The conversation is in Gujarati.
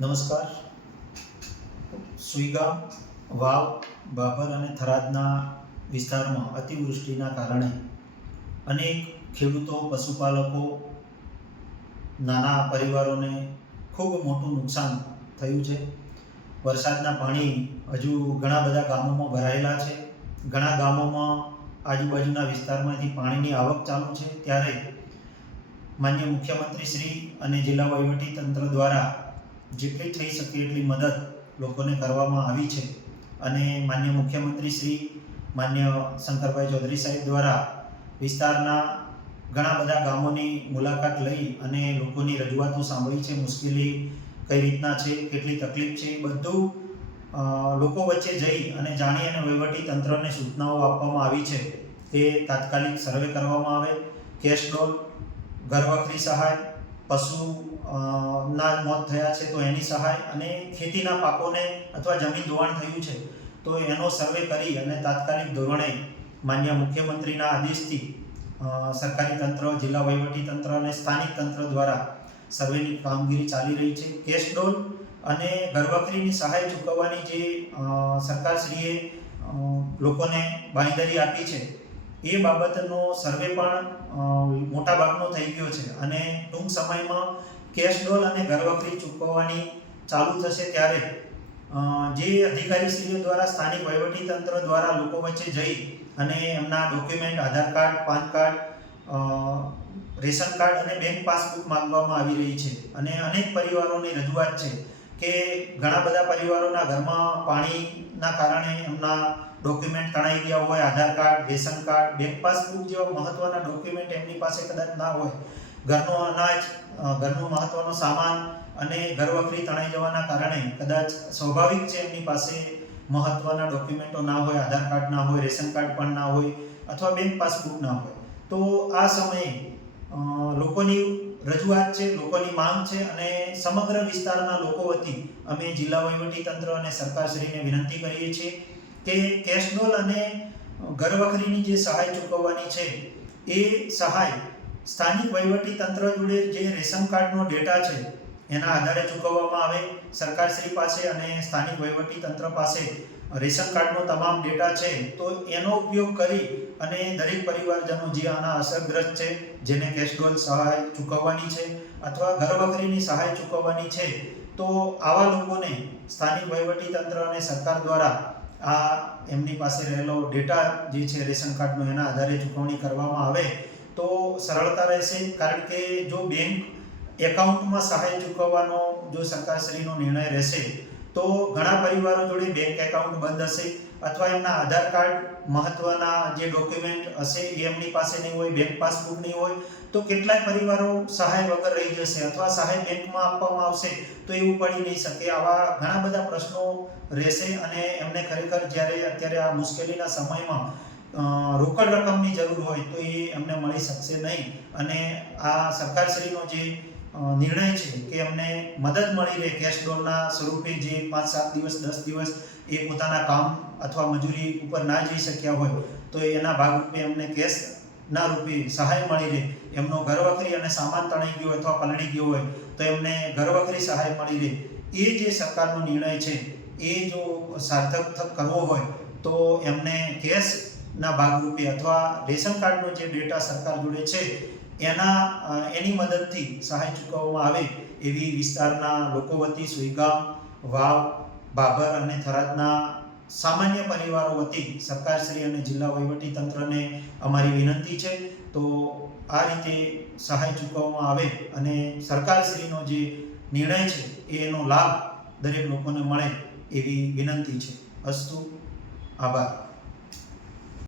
નમસ્કાર. સુઈગામ, વાવ, બાબર અને થરાદના વિસ્તારમાં અતિવૃષ્ટિના કારણે અનેક ખેડૂતો, પશુપાલકો, નાના પરિવારોને ખૂબ મોટું નુકસાન થયું છે. વરસાદના પાણી હજુ ઘણા બધા ગામોમાં ભરાયેલા છે. ઘણા ગામોમાં આજુબાજુના વિસ્તારમાંથી પાણીની આવક ચાલુ છે. ત્યારે માન્ય મુખ્યમંત્રી શ્રી અને જિલ્લા વહીવટી તંત્ર દ્વારા જેટલી થઈ શકે એટલી મદદ લોકોને કરવામાં આવી છે. અને માન્ય મુખ્યમંત્રી શ્રી માન્ય શંકરભાઈ ચૌધરી સાહેબ દ્વારા વિસ્તારના ઘણા બધા ગામોની મુલાકાત લઈ અને લોકોની રજૂઆતો સાંભળી છે. મુશ્કેલી કઈ રીતના છે, કેટલી તકલીફ છે, બધું લોકો વચ્ચે જઈ અને જાણી અને વહીવટી તંત્રને સૂચનાઓ આપવામાં આવી છે કે તાત્કાલિક સર્વે કરવામાં આવે, કેશ ડોલ, ઘરવખરી સહાય, પશુ ના મોત થયા છે તો એની સહાય, અને ખેતીના પાકોને અથવા જમીન ધોવાણ થયું છે તો એનો સર્વે કરી અને તાત્કાલિક ધોરણે માન્ય મુખ્યમંત્રીના આદેશથી સરકારી તંત્ર, જિલ્લા વહીવટી તંત્ર અને સ્થાનિક તંત્ર દ્વારા સર્વેની કામગીરી ચાલી રહી છે. કેશ ડોલ અને ઘરવખરીની સહાય ચૂકવવાની જે સરકારશ્રીએ લોકોને બાંયધરી આપી છે એ બાબતનો સર્વે પણ મોટા ભાગનો થઈ ગયો છે અને ટૂંક સમયમાં કેશ ડોલ અને ઘરવખરી ચૂકવવાની ચાલુ થશે. ત્યારે જે અધિકારીશ્રીઓ દ્વારા સ્થાનિક વહીવટી તંત્ર દ્વારા લોકો વચ્ચે જઈ અને એમના document, Aadhaar card, PAN card, ration card અને બેંક પાસબુક માંગવામાં આવી રહી છે. અને અનેક પરિવારોની રજૂઆત છે કે ઘણા બધા પરિવારોના ઘરમાં પાણીના કારણે એમના ડોક્યુમેન્ટ તણાઈ ગયા હોય, Aadhaar card, ration card, bank passbook જેવા મહત્વના ડોક્યુમેન્ટ એમની પાસે કદાચ ના હોય, ઘરનો અનાજ, ઘરનો મહત્વનો સામાન અને ઘરવખરી તણાઈ જવાના કારણે કદાચ સ્વાભાવિક છે એમની પાસે મહત્વના ડોક્યુમેન્ટો ના હોય, આધાર કાર્ડ ના હોય, રેશન કાર્ડ પણ ના હોય અથવા બેંક પાસબુક ના હોય. તો આ સમયે લોકોની રજૂઆત છે, લોકોની માંગ છે અને સમગ્ર વિસ્તારના લોકો વતી અમે જિલ્લા વહીવટી તંત્ર અને સરકારશ્રીને વિનંતી કરીએ છીએ કે કેશ ડોલ અને ઘરવખરીની જે સહાય ચૂકવવાની છે એ સહાય સ્થાનિક વહીવટી તંત્ર જોડે જે રેશન કાર્ડનો ડેટા છે એના આધારે ચૂકવવામાં આવે. સરકારશ્રી પાસે અને સ્થાનિક વહીવટી તંત્ર પાસે રેશન કાર્ડનો તમામ ડેટા છે તો એનો ઉપયોગ કરી અને દરેક પરિવારજનો જે આના અસરગ્રસ્ત છે, જેને કેશ ડોલ સહાય ચૂકવવાની છે અથવા ઘરવખરીની સહાય ચૂકવવાની છે, તો આવા લોકોને સ્થાનિક વહીવટી તંત્ર અને સરકાર દ્વારા આ એમની પાસે રહેલો ડેટા જે છે રેશન કાર્ડનો એના આધારે ચૂકવણી કરવામાં આવે તો સરળતા રહેશે. કારણ કે જો બેંક એકાઉન્ટમાં સહાય ચૂકવવાનો જો સરકારશ્રીનો નિર્ણય રહેશે તો ઘણા પરિવારો જોડે બેંક એકાઉન્ટ બંધ હશે અથવા એમના આધાર કાર્ડ મહત્વના જે ડોક્યુમેન્ટ હશે એ એમની પાસે નહીં હોય, બેંક પાસબુક નહીં હોય, તો કેટલાય પરિવારો સહાય વગર રહી જશે અથવા સહાય બેંકમાં આપવામાં આવશે તો એવું પડી નહીં શકે. આવા ઘણા બધા પ્રશ્નો રહેશે અને એમને ખરેખર જ્યારે અત્યારે આ મુશ્કેલીના સમયમાં રોકડ રકમની જરૂર હોય તો એ એમને મળી શકશે નહીં. અને આ સરકારશ્રીનો જે નિર્ણય છે કે એમને મદદ મળી રહે કેશ ડોલના સ્વરૂપે, જે 5-7 દિવસ, 10 દિવસ એ પોતાના કામ અથવા મજૂરી ઉપર ના જઈ શક્યા હોય તો એના ભાગરૂપે એમને કેશના રૂપે સહાય મળી રહે. એમનો ઘરવખરી અને સામાન તણાઈ ગયો અથવા પલળી ગયો હોય તો એમને ઘરવખરી સહાય મળી રહે. એ જે સરકારનો નિર્ણય છે એ જો સાર્થક કરવો હોય તો એમને કેશના ભાગરૂપે અથવા રેશન કાર્ડનો જે ડેટા સરકાર જોડે છે એની મદદથી સહાય ચૂકવવામાં આવે એવી વિસ્તારના લોકો વતી સુઈગામ, વાવ, બાબર અને થરાદના સામાન્ય પરિવારો વતી સરકારશ્રી અને જિલ્લા વહીવટી તંત્રને અમારી વિનંતી છે. તો આ રીતે સહાય ચૂકવવામાં આવે અને સરકારશ્રીનો જે નિર્ણય છે એનો લાભ દરેક લોકોને મળે એવી વિનંતી છે. અસ્તુ. આભાર.